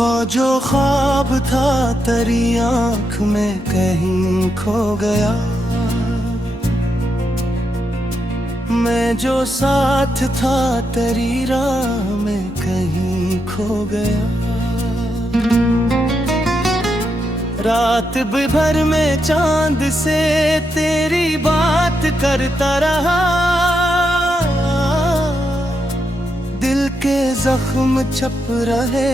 वो जो ख्वाब था तेरी आँख में कहीं खो गया, मैं जो साथ था तेरी राह में कहीं खो गया। रात भर में चांद से तेरी बात करता रहा, दिल के जख्म छप रहे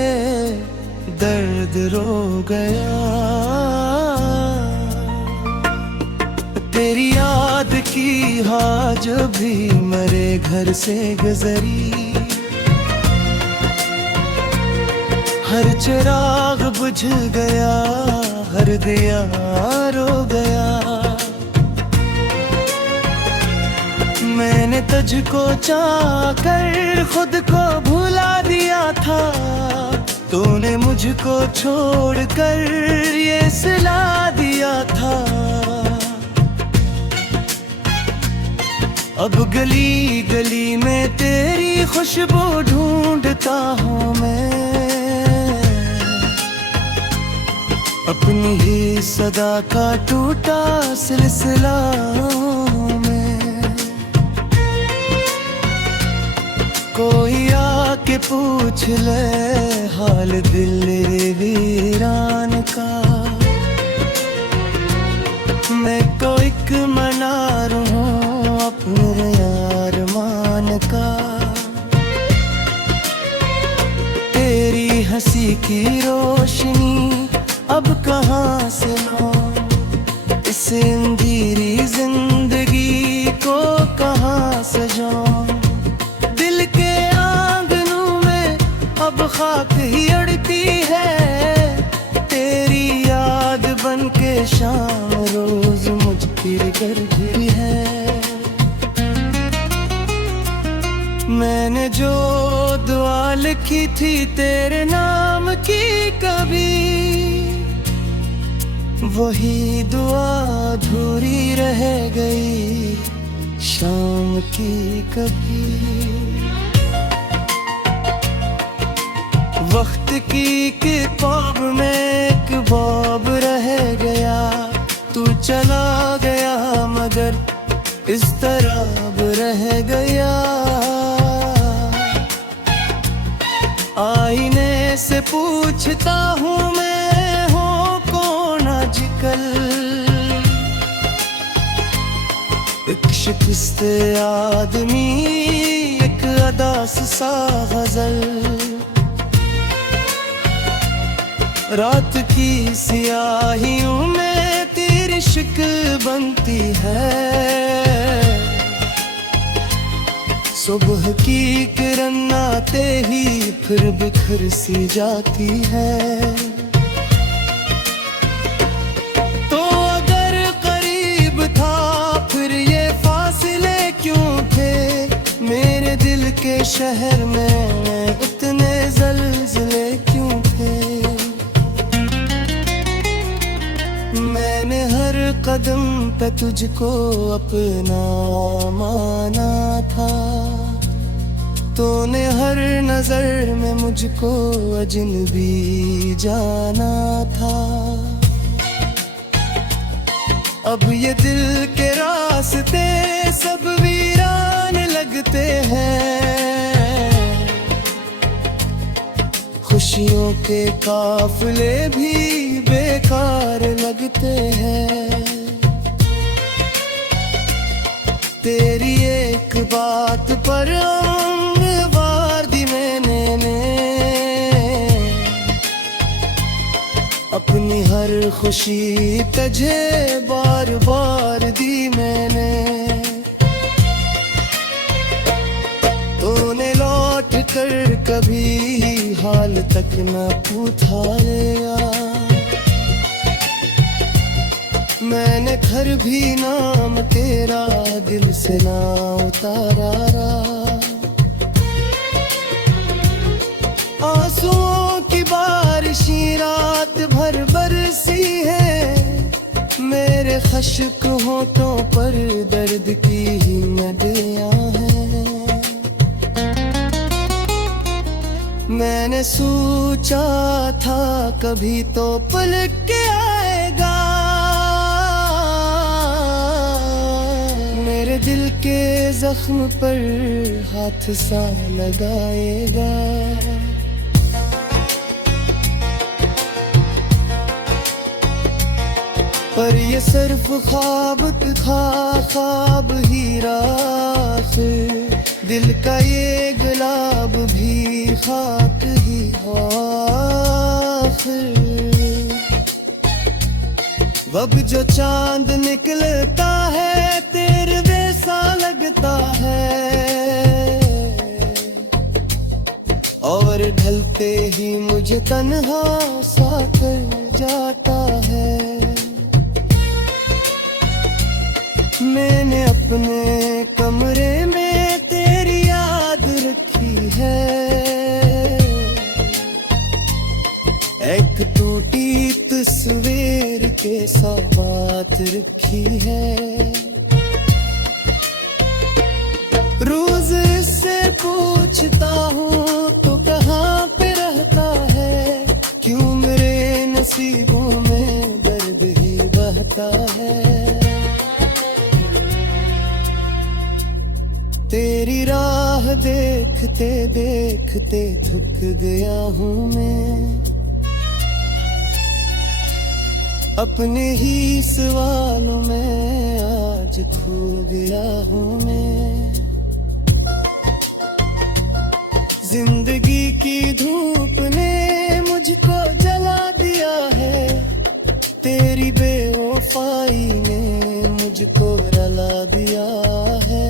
दर्द रो गया। तेरी याद की आज भी मेरे घर से गुजरी, हर चिराग बुझ गया, हर दिया रो गया। मैंने तुझको चाहकर खुद को भुला दिया था, तूने मुझको छोड़कर ये सिला दिया था। अब गली गली में तेरी खुशबू ढूंढता हूँ मैं, अपनी ही सदा का टूटा सिलसिला में। कोई आके पूछ ले हाल दिल वीरान का, मैं को एक मना रहूं अपने यार मान का। तेरी हंसी की रोशनी अब कहाँ से लाऊं, इस अंधेरी जिंदगी को कहाँ सजाऊं। दिल के आंगनों में अब खाक ही अड़ती है, तेरी याद बन के शाम रोज मुझ पर गिरती है। मैंने जो दुआ लिखी थी तेरे नाम की कभी, वही दुआ अधूरी रह गई शाम की कभी। वक्त की किताब में एक बाब रह गया, तू चला गया मगर इस तरह अब रह गया। आईने से पूछता हूँ मैं हूँ कौन आजकल, एक शिकस्ते आदमी एक अदास सा गजल। रात की सियाहियों में तेरी शिकल बनती है, सुबह की किरण आते ही फिर बिखर सी जाती है। तो अगर करीब था फिर ये फासले क्यों थे, मेरे दिल के शहर में इतने ज़लज़ले क्यों थे। मैंने हर कदम पे तुझको अपना माना था, तूने हर नजर में मुझको अजनबी जाना था। अब ये दिल के रास्ते सब वीरान लगते हैं, खुशियों के काफिले भी बेकार लगते हैं। तेरी एक बात पर वार दी मैंने, अपनी हर खुशी तुझे बार बार दी मैंने। तूने लौट कर कभी हाल तक न पूछा या, मैंने घर भी नाम तेरा दिल से ना उतारा। आंसुओं की बारिशी रात भर बरसी है, मेरे खश्क होठों पर दर्द की ही नदियां हैं। मैंने सोचा था कभी तो पलट के आएगा, मेरे दिल के जख्म पर हाथ सा लगाएगा। पर ये सिर्फ ख्वाब था, ख्वाब ही राह, दिल का ये गुलाब भी खाक ही आखिर। अब जो चांद निकलता है तेरे जैसा लगता है, और ढलते ही मुझे तन्हा सा कर जाता है। मैंने अपने कमरे में तेरी याद रखी है, एक टूटी तस्वीर के साथ बात रखी है। रोज इससे पूछता हूँ तो कहाँ पे रहता है, क्यों मेरे नसीबों में दर्द ही बहता है। तेरी राह देखते देखते थक गया हूँ मैं, अपने ही सवालों में आज खो गया हूँ मैं। जिंदगी की धूप ने मुझको जला दिया है, तेरी बेवफाई ने मुझको रुला दिया है।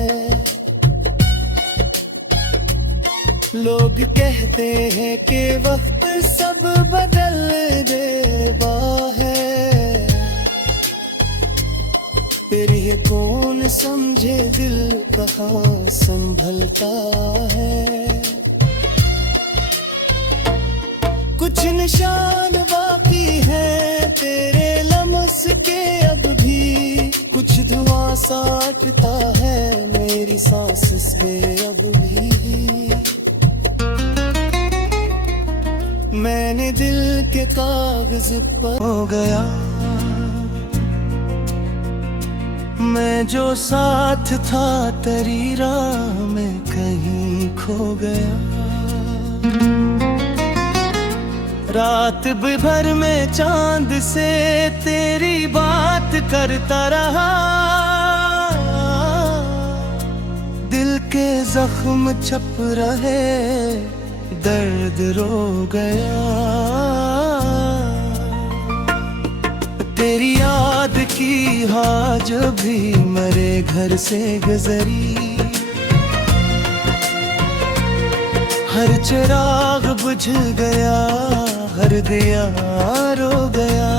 लोग कहते हैं कि वक्त सब बदल देता है, फिर ये कौन समझे दिल कहाँ संभलता है। कुछ निशान बाकी है तेरे लम्स के अब भी, कुछ धुआं साटता है मेरी सांस से अब भी। मैंने दिल के कागज पर हो गया, मैं जो साथ था तेरी राह में कहीं खो गया। रात भर में चांद से तेरी बात करता रहा, दिल के जख्म छप रहे दर्द रो गया। तेरी याद की आज भी मेरे घर से गुजरी, हर चिराग बुझ गया, हर दिया रो गया।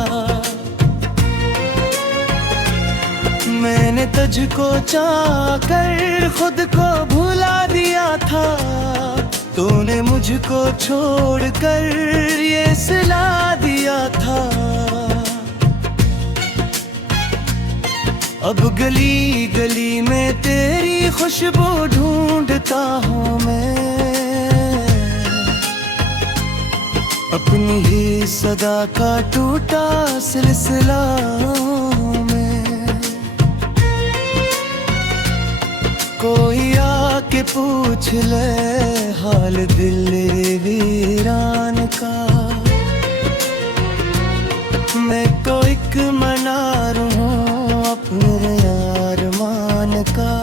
मैंने तुझको चाह कर खुद को भुला दिया था, तूने मुझको छोड़कर ये सिला दिया था। अब गली गली में तेरी खुशबू ढूंढता हूँ मैं, अपनी ही सदा का टूटा सिलसिला में। कोई आके पूछ ले हाल दिल वीरान का, मैं तो एक मनार हूँ अपने यार मान का।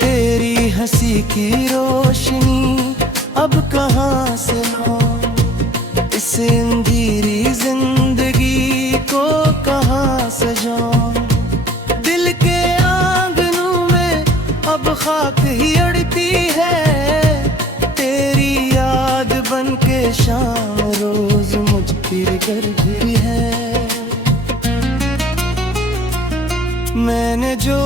तेरी हंसी की रोशनी अब कहाँ से लाऊं, इस अंधेरी जिंदगी को कहाँ सजाऊं। दिल के आंगनों में अब खाक ही अड़ती है, तेरी याद बन के शाम रोज मुझ पर गर्दी है। मैंने जो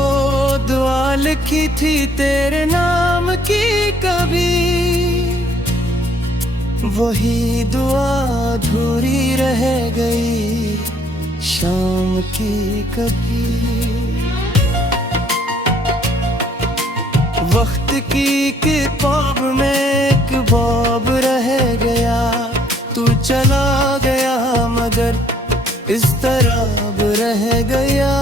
दुआ लिखी थी तेरे नाम की कभी, वही दुआ अधूरी रह गई शाम की कभी। वक्त की किताब में एक बाब रह गया, तू चला गया मगर इस तरह रह गया।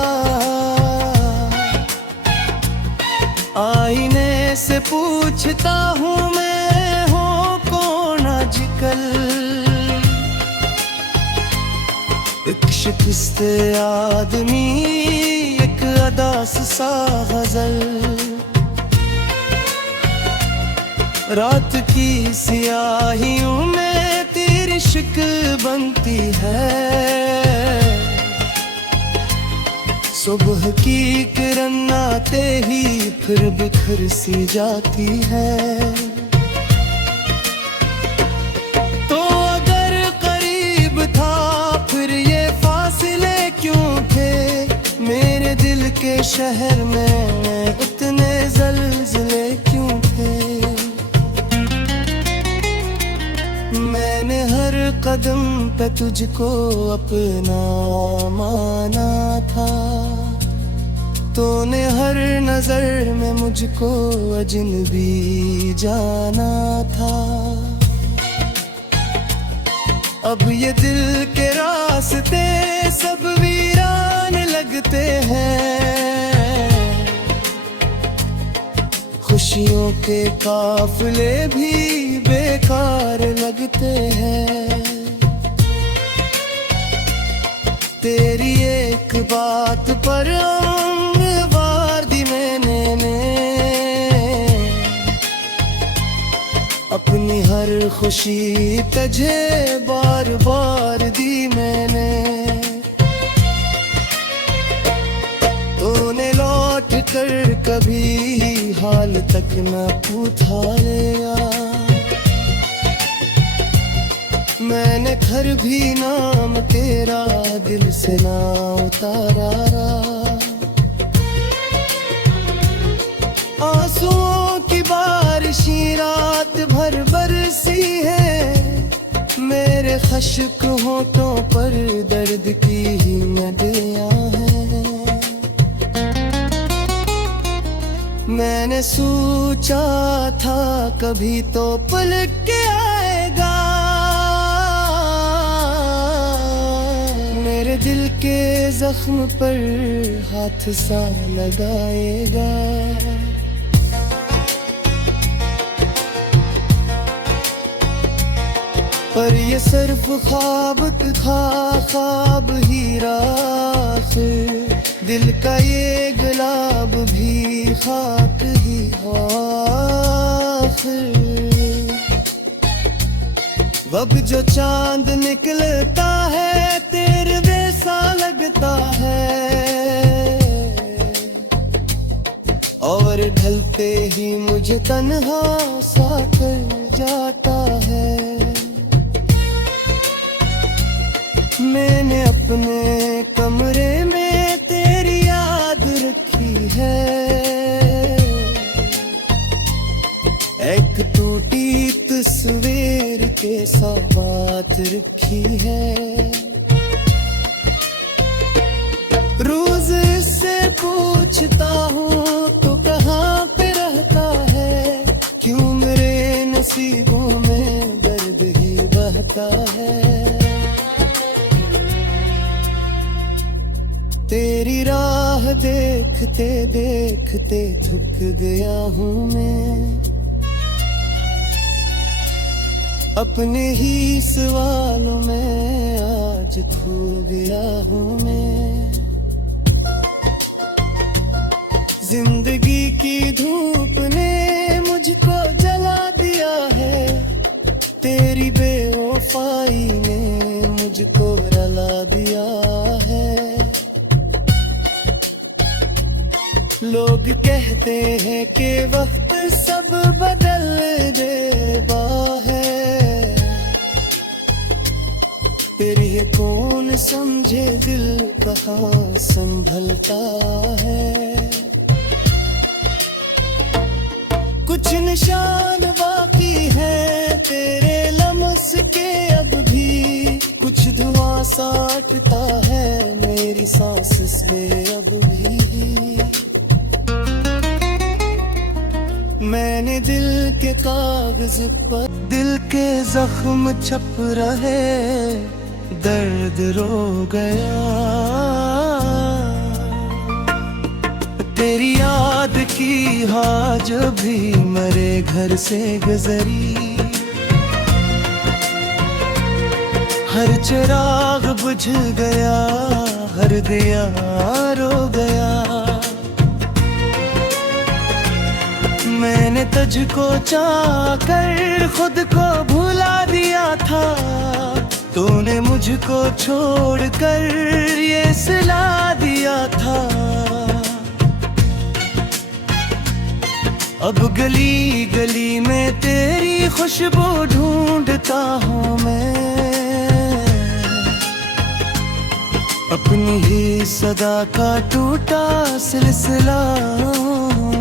आईने से पूछता हूँ मैं हूँ कौन आजकल, एक शिकस्त आदमी एक अदास सा गजल, रात की सियाहियों में तेरी शिकल बनती है। सुबह की किरण आते ही फिर बिखर सी जाती है। तो अगर करीब था फिर ये फासले क्यों थे, मेरे दिल के शहर में इतने ज़लज़ले क्यों थे। मैंने हर कदम पे तुझको अपना माना था, तूने हर नजर में मुझको अजनबी जाना था। अब ये दिल के रास्ते सब वीरान लगते हैं, खुशियों के काफिले भी बेकार लगते हैं। तेरी एक बात पर वार दी मैंने, अपनी हर खुशी तुझे बार बार दी मैंने। तूने लौट कर कभी हाल तक न पूछा लिया, मैंने घर भी नाम तेरा दिल से ना उतारा। आंसुओं की बारिशी रात भर बरसी है, मेरे खश्क होठों पर दर्द की ही नदियां हैं। मैंने सोचा था कभी तो पलट के आएगा, मेरे दिल के जख्म पर हाथ सा लगाएगा। पर ये सिर्फ ख्वाब था, ख्वाब ही आखिर, दिल का ये गुलाब भी खाक ही आखिर। अब जो चांद निकलता है तेरे जैसा लगता है, और ढलते ही मुझे तन्हा सा कर जाता है। मैंने अपने कमरे में तेरी याद रखी है, एक टूटी तस्वीर के साथ बात रखी है। रोज इससे पूछता हूँ तो कहाँ पे रहता है, क्यों मेरे नसीबों में दर्द ही बहता है। तेरी राह देखते देखते थक गया हूँ मैं, अपने ही सवालों में आज खो गया हूँ मैं। जिंदगी की धूप ने मुझको जला दिया है, तेरी बेवफाई ने मुझको रुला दिया है। लोग कहते हैं कि वक्त सब बदल देता है, फिर ये कौन समझे दिल कहाँ संभलता है। कुछ निशान बाकी है तेरे लम्स के अब भी, कुछ धुआं साटता है मेरी सांस से अब भी। मैंने दिल के कागज पर दिल के जख्म छप रहे, दर्द रो गया। तेरी याद की आज भी मरे घर से गुजरी, हर चिराग बुझ गया, हर दिया रो गया। मैंने तुझको चाहकर खुद को भुला दिया था, तूने मुझको छोड़कर ये सिला दिया था। अब गली गली में तेरी खुशबू ढूंढता हूँ मैं, अपनी ही सदा का टूटा सिलसिला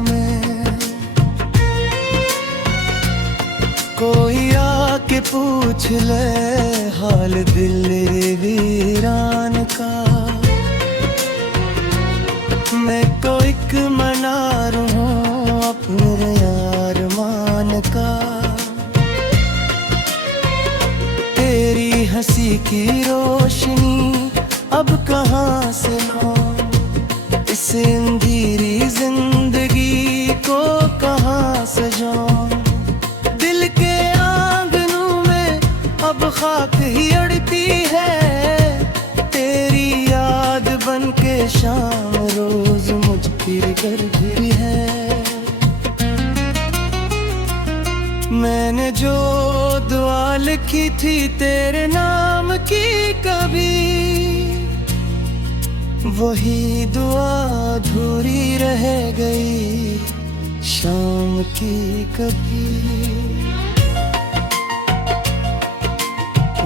में। कोई आके पूछ ले हाल दिल वीरान का, मैं को एक मना रहूं अपने यार मान का। तेरी हंसी की रोशनी अब कहाँ से लाऊं, इस अंधेरी जिंदगी को कहाँ सजाऊं। दिल के आंगनों में अब खाक ही अड़ती है, तेरी याद बन के शाम रोज मुझ फिर करती है। मैंने जो दुआ लिखी थी तेरे नाम की कभी, वही दुआ अधूरी रह गई शाम की कभी।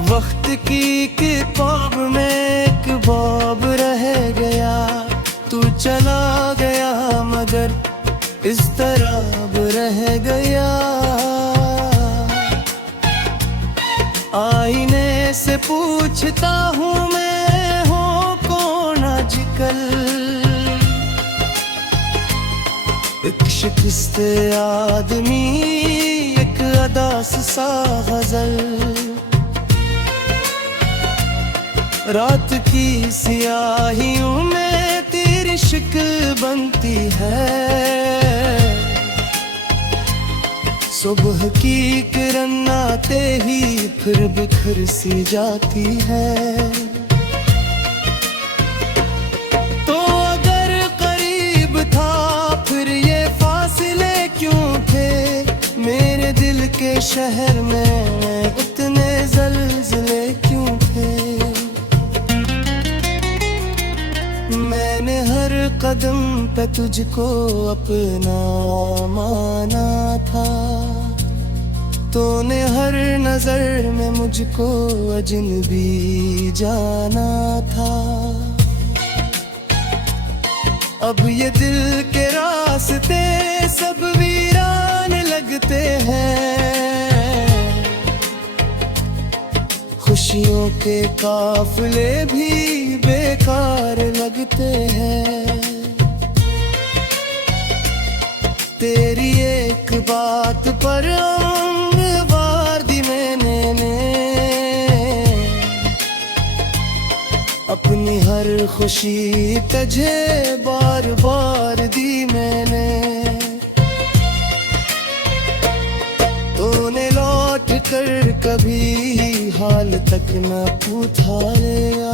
वक्त की किताब में एक बाब रह गया, तू चला गया मगर इस तरह अब रह गया। आईने से पूछता हूँ मैं हूँ कौन आजकल, एक शिकस्त आदमी एक अदास सा गजल। रात की सियाहियों में तेरी शिकल बनती है, सुबह की किरण आते ही फिर बिखर सी जाती है। तो अगर करीब था फिर ये फासले क्यों थे, मेरे दिल के शहर में इतने ज़लज़ले क्यों थे। मैंने हर कदम पे तुझको अपना माना था, तूने हर नजर में मुझको अजनबी जाना था। अब ये दिल के रास्ते सब वीरान लगते हैं, खुशियों के काफिले भी बेकार लगते हैं। तेरी एक बात पर वार दी मैंने, अपनी हर खुशी तुझे बार बार दी मैंने। तूने लौट कर कभी हाल तक न पूछा लिया,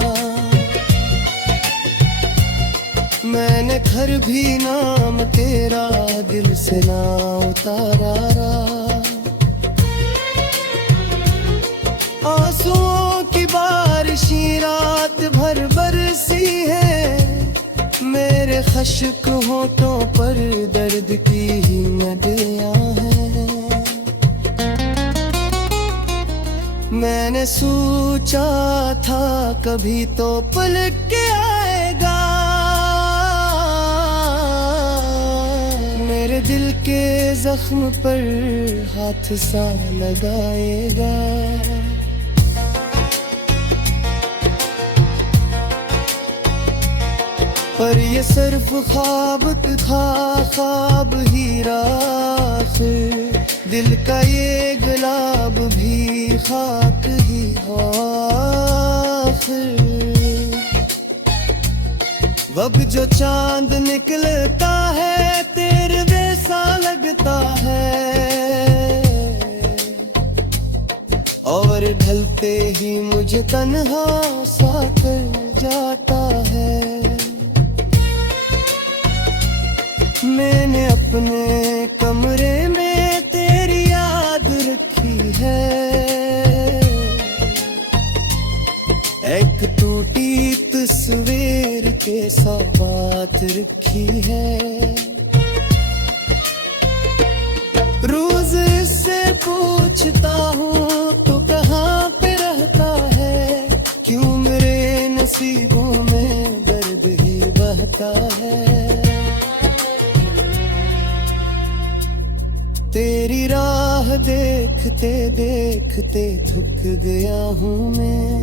मैंने घर भी नाम तेरा दिल से ना उतारा। आंसुओं की बारिशी रात भर बरसी है, मेरे खश्क होठों पर दर्द की ही नदियां हैं। मैंने सोचा था कभी तो पलट के आएगा, मेरे दिल के जख्म पर हाथ सा लगाएगा। पर ये सिर्फ ख्वाब था, ख्वाब ही आखिर। दिल का ये गुलाब भी खाक ही आखिर। अब जो चांद निकलता है तेरे जैसा लगता है, और ढलते ही मुझे तन्हा सा कर जाता है। मैंने अपने कमरे में तेरी याद रखी है, एक टूटी तस्वीर के साथ बात रखी है। रोज इससे पूछता हूँ तो कहाँ पे रहता है, क्यों मेरे नसीबों में दर्द ही बहता है। तेरी राह देखते देखते थक गया हूँ मैं,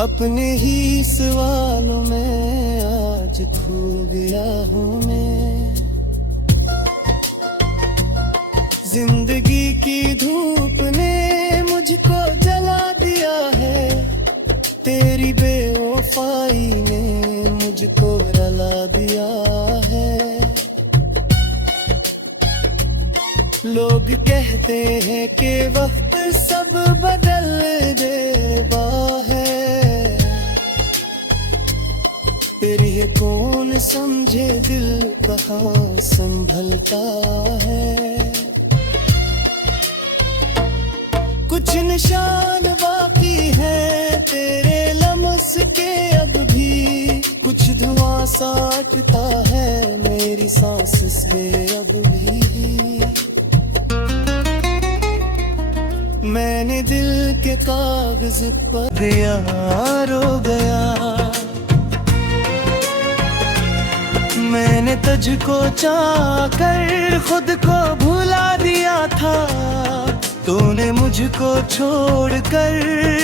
अपने ही सवालों में आज खो गया हूँ मैं। जिंदगी की धूप ने मुझको जला दिया है, तेरी बेवफाई ने मुझको रुला दिया है। लोग कहते हैं कि वक्त सब बदल देता है, फिर ये कौन समझे दिल कहाँ संभलता है। कुछ निशान बाकी है तेरे लम्स के अब भी, कुछ धुआं साटता है मेरी सांस से अब भी। मैंने दिल के कागज पर यार हो गया, मैंने तुझको चाहकर खुद को भुला दिया था, तूने मुझको छोड़कर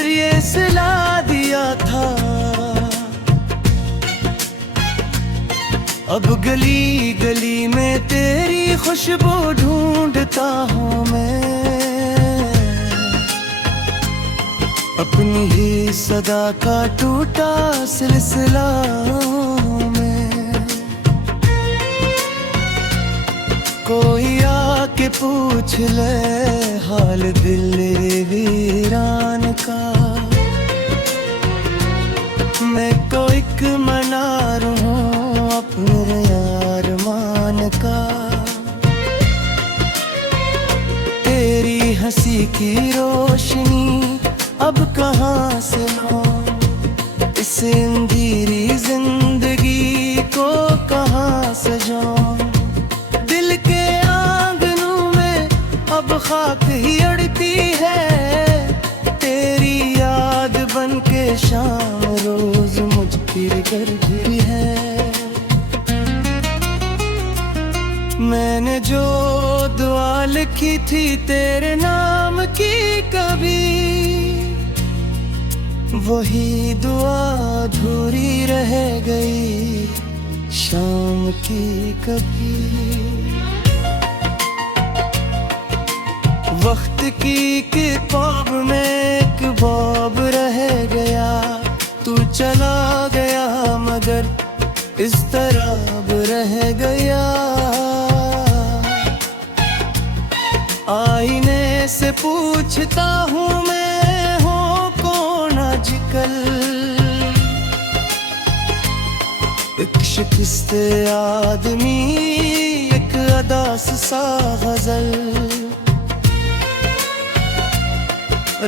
ये सिला दिया था। अब गली गली में तेरी खुशबू ढूंढता हूँ मैं, अपनी ही सदा का टूटा सिलसिला में। कोई आके पूछ ले हाल दिल वीरान का, मैं तो एक मनार हूँ अपने यार मान का। तेरी हंसी की रोशनी अब कहाँ से लाऊं, इस अंधेरी जिंदगी को कहाँ सजाऊं। दिल के आंगनों में अब खाक ही अड़ती है, तेरी याद बन के शाम रोज मुझ पर गिरती है। मैंने जो दुआ लिखी थी तेरे नाम की कभी, वही दुआ अधूरी रह गई शाम की कभी। वक्त की किताब में एक बाब रह गया, तू चला गया मगर इस तरह रह गया। आईने से पूछता हूँ मैं हूँ कौन आजकल, एक शिकस्ते आदमी एक अदास सा गजल।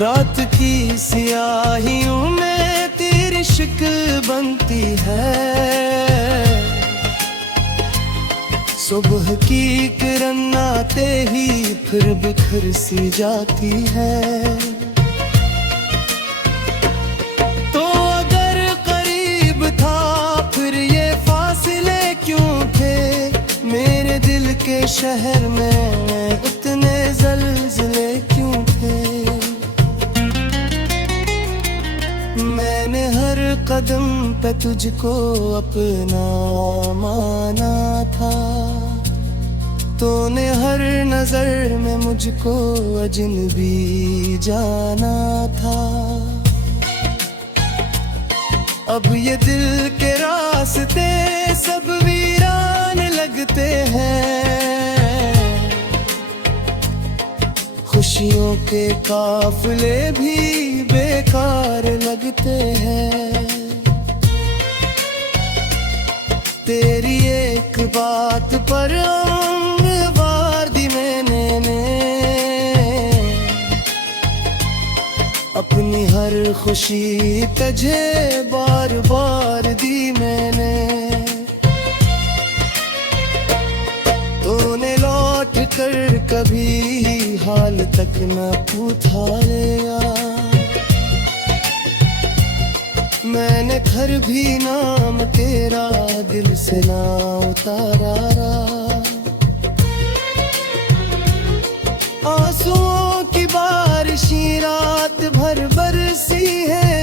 रात की सियाहियों में तेरी शिकल बनती है, सुबह की किरण आते ही फिर बिखर सी जाती है। तो अगर करीब था फिर ये फासले क्यों थे, मेरे दिल के शहर में इतने ज़लज़ले क्यों थे। मैंने हर कदम पे तुझको अपना माना था, तूने हर नजर में मुझको अजनबी जाना था। अब ये दिल के रास्ते सब वीरान लगते हैं, खुशियों के काफिले भी बेकार लगते हैं। तेरी एक बात पर वार दी मैंने, अपनी हर खुशी तुझे बार बार दी मैंने। तूने लौट कर कभी हाल तक न पूछा लिया, मैंने घर भी नाम तेरा दिल से ना उतारा। आंसुओं की बारिशी रात भर बरसी है,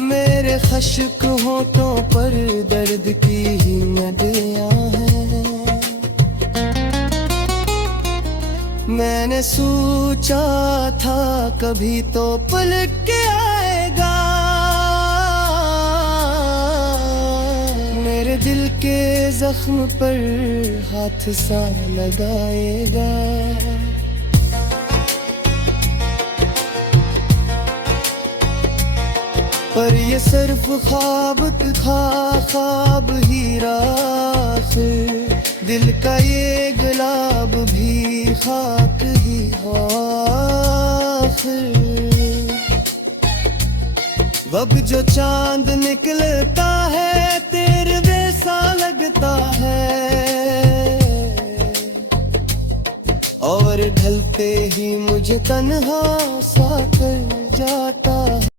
मेरे खश्क होठों पर दर्द की ही नदियां हैं। मैंने सोचा था कभी तो पलट के आएगा, मेरे दिल के जख्म पर हाथ सा लगाएगा। पर ये सिर्फ ख्वाब था, ख्वाब ही राख, दिल का ये गुलाब भी खाक ही आखिर। अब जो चांद निकलता है तेरे जैसा लगता है, और ढलते ही मुझे तन्हा सा कर जाता है।